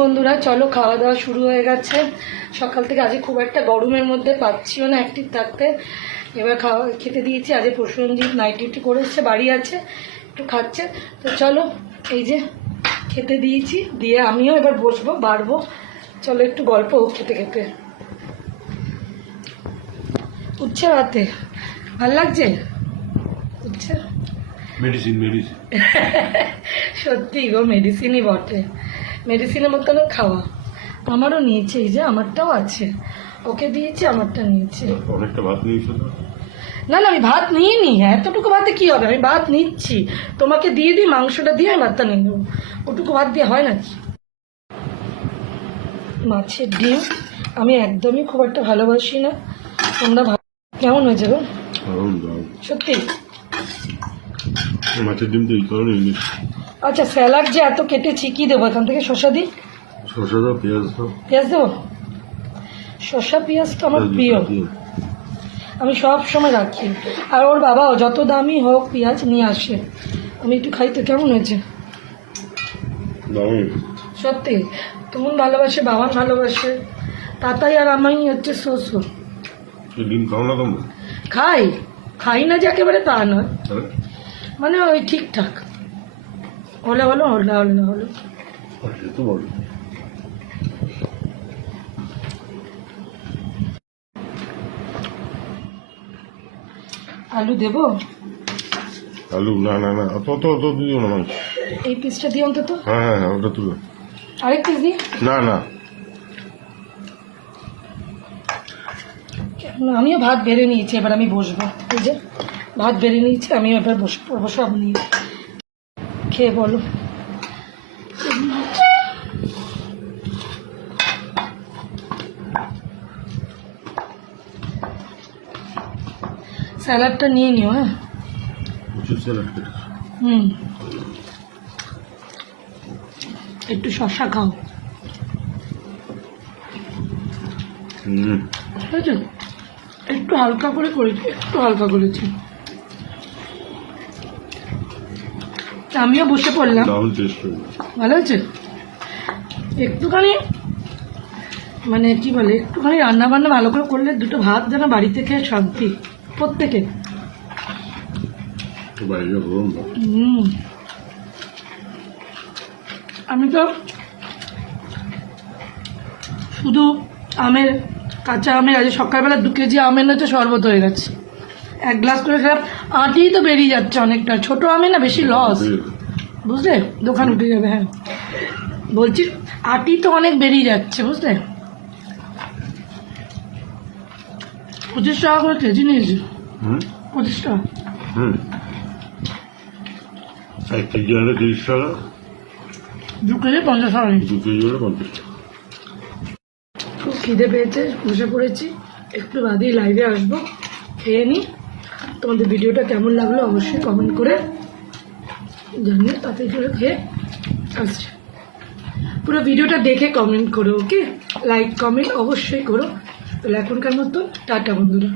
বন্ধুরা চলো, খাওয়া দাওয়া শুরু হয়ে গেছে। সকাল থেকে আজকে খুব একটা গরমের মধ্যে পাচ্ছিও না অ্যাক্টিভ থাকতে। এবার খেতে দিয়েছি। আজকে প্রসেনজিৎ নাইট ডিউটি করেছে, বাড়ি আছে, একটু খাচ্ছে। তো চলো, এই যে খেতে দিয়েছি, দিয়ে আমিও এবার বসবো, বাড়বো। চলো একটু গল্প খেতে খেতে। উচ্ছে ভাতে ভাল লাগছে? উচ্ছে মেডিসিন সত্যি গো, মেডিসিনই বটে। মেডিসিনের মতন খাওয়া। আমারও নিয়েছে, এই যে আমারটাও আছে, ওকে দিয়েছি, আমারটা নিয়েছে। অনেকটা ভাত নিয়েছো তো? না না, আমি ভাত নিয়ে নি। হ্যাঁ, এতটুকু ভাতে কি হবে, আমি ভাত নিচ্ছি। তোমাকে দিয়ে দিই, মাংসটা দিয়ে আমি ভাতটা নিয়ে নেবো। ওটুকু ভাত দিয়ে হয় নাকি? মাছের ডিম আমি একদমই খুব একটা ভালোবাসি না। তোমরা কেমন হয়েছে গো? সত্যি মাছের ডিম তো এই কারণে ইলিশ। আচ্ছা, স্যালাড যে এত কেটেছি, কি দেবো এখান থেকে? শসা দিই? শসা দাও, পেঁয়াজ দাও। পেঁয়াজ দেবো? শসা পেঁয়াজ তো আমার প্রিয়, আমি সব সময় রাখি। আর ওর বাবাও যত দামি হোক পেঁয়াজ নিয়ে আসে, আমি একটু খাই। তো কেমন হয়েছে? সত্যি তুমি ভালোবাসে, বাবান ভালোবাসে, তাতাই আর আমি হচ্ছে শ্বশুর। ডিম খাও না তোমরা? খাই না যে একেবারে তা নয়, মানে ওই ঠিকঠাক হলে হলো, হলে হলে না হলো। তো বলো, আলু দেবো? আলু না না না, অত দিও না। এই পিসটা দিই অন্তত। হ্যাঁ, ওটা তুলো। আরেক পিস দিই? না, আমিও ভাত বেড়ে নিয়েছি, এবার আমি বসবো। এই যে ভাত বেড়ে নিয়েছি, আমিও এবার বসে পড়বো। সব নিয়ে খেয়ে বলো। স্যালাডটা নিয়ে নিও। হ্যাঁ, একটু শসা খাও। ঠিক আছে, একটু হালকা করে করেছি, একটু হালকা করেছি। আমিও বসে পড়লাম। ভালো হয়েছে? একটুখানি মানে কি বলে, একটুখানি রান্না বান্না ভালো করে করলে দুটো ভাত যেন বাড়িতে খেয়ে শান্তি প্রত্যেকে। আমি তো শুধু কাঁচা আমের আজ সকালবেলা 2 কেজি আমের হচ্ছে শরবত হয়ে গেছে। 1 গ্লাস করে খেলাম। আটিই তো বেরিয়ে যাচ্ছে অনেকটা। ছোট আমে না বেশি লস, বুঝলে? দোকান উঠে যাবে। হ্যাঁ বলছি, আটি তো অনেক বেরিয়ে যাচ্ছে, বুঝলে? 25 টাকা করে কেজি নিয়েছি। 25 টাকা। 1 কেজি হলে 30 টাকা, 2 কেজি 50 টাকা। 2 কেজি হলে 50 টাকা। খুব খিদে পেয়েছে, বসে পড়েছি। একটু বাদেই লাইভে আসবো, খেয়ে নিই। তোমাদের ভিডিওটা কেমন লাগলো অবশ্যই কমেন্ট করে জানিয়ে তাতে করে খেয়ে আসছে। পুরো ভিডিওটা দেখে কমেন্ট করো, ওকে? লাইক কমেন্ট অবশ্যই করো। তাহলে এখনকার মতো টাটা বন্ধুরা।